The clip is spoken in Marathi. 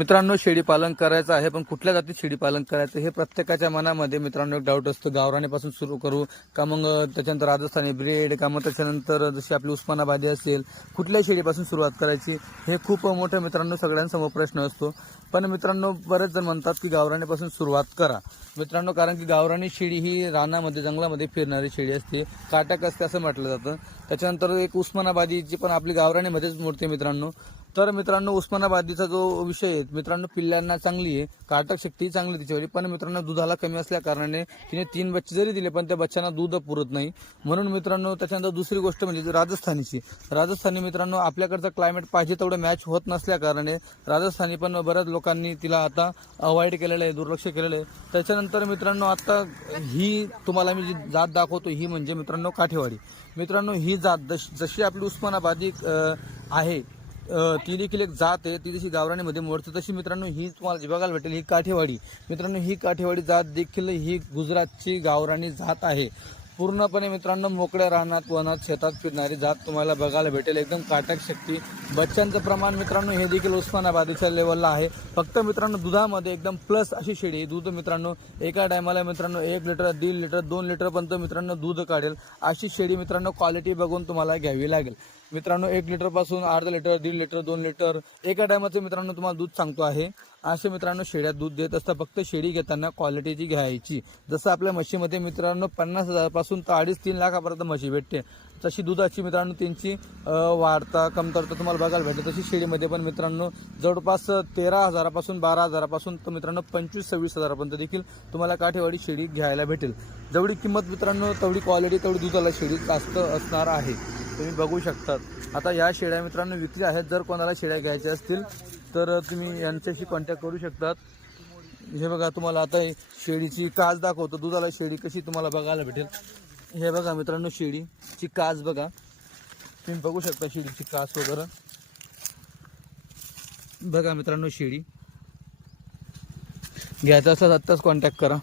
मित्रांनो, शेळी पालन करायचं आहे, पण कुठल्या जातीत शेळी पालन करायचं हे प्रत्येकाच्या मनामध्ये मित्रांनो एक डाऊट असतो. गावरानीपासून सुरू करू का, मग त्याच्यानंतर राजस्थानी ब्रीड का, मग त्याच्यानंतर जशी आपली उस्मानाबादी असेल, कुठल्या शेळीपासून सुरुवात करायची हे खूप मोठं मित्रांनो सगळ्यांसमोर प्रश्न असतो. पण मित्रांनो, बरेच जण म्हणतात की गावरानीपासून सुरुवात करा मित्रांनो, कारण की गावरानी शेळी ही रानामध्ये जंगलामध्ये फिरणारी शेळी असते, काटक असते असं म्हटलं जातं. त्याच्यानंतर एक उस्मानाबादी जी पण आपली गावरानीमध्येच मोडते मित्रांनो. तर मित्रांनो, उस्मानाबादीचा जो विषय आहे मित्रांनो, पिल्ल्यांना चांगली आहे, काटक शक्ती चांगली तिच्यावर, पण मित्रांनो दुधाला कमी असल्या कारणाने तिने 3 बच्चे जरी दिले पण त्या बच्चांना दूध पुरत नाही. म्हणून मित्रांनो, त्याच्यानंतर दुसरी गोष्ट म्हणजे राजस्थानी मित्रांनो, आपल्याकडचं क्लायमेट पाहिजे तेवढं मॅच होत नसल्या कारणाने राजस्थानी पण बऱ्याच लोकांनी तिला आता अवॉइड केलेलं आहे, दुर्लक्ष केलेलं आहे. त्याच्यानंतर मित्रांनो, आता ही तुम्हाला मी जी जात दाखवतो ही म्हणजे मित्रांनो काठेवाडी. मित्रांनो, ही जात जशी आपली उस्मानाबादी आहे, ती देखील एक जात आहे, ती जशी गावरानीमध्ये मोडते तशी मित्रांनो ही तुम्हाला जी बघायला भेटेल ही काठेवाडी. मित्रांनो, ही काठेवाडी जात देखील ही गुजरातची गावरानी जात आहे. पूर्णपणे मित्रांनो मोकळ्या रानात, वनात, शेतात फिरणारी जात तुम्हाला बघायला भेटेल. एकदम काटक शक्ती, बच्चांचं प्रमाण मित्रांनो हे देखील उस्मानाबादीच्या लेवलला आहे. फक्त मित्रांनो दुधामध्ये एकदम प्लस अशी शेळी. दूध मित्रांनो एका टायमाला मित्रांनो 1 लिटर, 1.5 लिटर, 2 लिटर पर्यंत मित्रांनो दूध काढेल अशी शेळी मित्रांनो क्वालिटी बघून तुम्हाला घ्यावी लागेल. मित्रांनो 1 लिटर पासून अर्धा लिटर, 1.5 लिटर, 2 लिटर एका टायमाचं मित्रांनो तुम्हाला दूध सांगतो आहे. असे मित्रांनो शेळ्या दूध देत असतात. फक्त शेळी घेताना क्वालिटीची घ्यायची. जसं आपल्या म्हशीमध्ये मित्रांनो 50,000 पासून तर 2.5-3 लाखापर्यंत म्हशी भेटते, तशी दुधाची मित्रांनो त्यांची वाढता कमतरता तुम्हाला बघायला भेटते. तशी शेळीमध्ये पण मित्रांनो जवळपास 13,000 पासून 12,000 पासून तर मित्रांनो 25-26,000 पर्यंत देखील तुम्हाला काठेवाडी शेळी घ्यायला भेटेल. जेवढी किंमत मित्रांनो तेवढी क्वालिटी, तेवढी दुधाला शेळी जास्त असणार आहे, तुम्ही बघू शकतात. आता या शेळ्या मित्रांनो विक्री आहेत. जर कोणाला शेळ्या घ्यायच्या असतील तर तुम्ही यांच्याशी कॉन्टॅक्ट करू शकतात. हे बघा, तुम्हाला आता शेळीची कास दाखवतो. दुधाला शेळी कशी तुम्हाला बघायला भेटेल. हे बघा मित्रांनो, शेळीची कास बघा, तुम्ही बघू शकता शेळीची कास वगैरे बघा मित्रांनो. शेळी घ्यायचं असल्यास आत्ताच कॉन्टॅक्ट करा.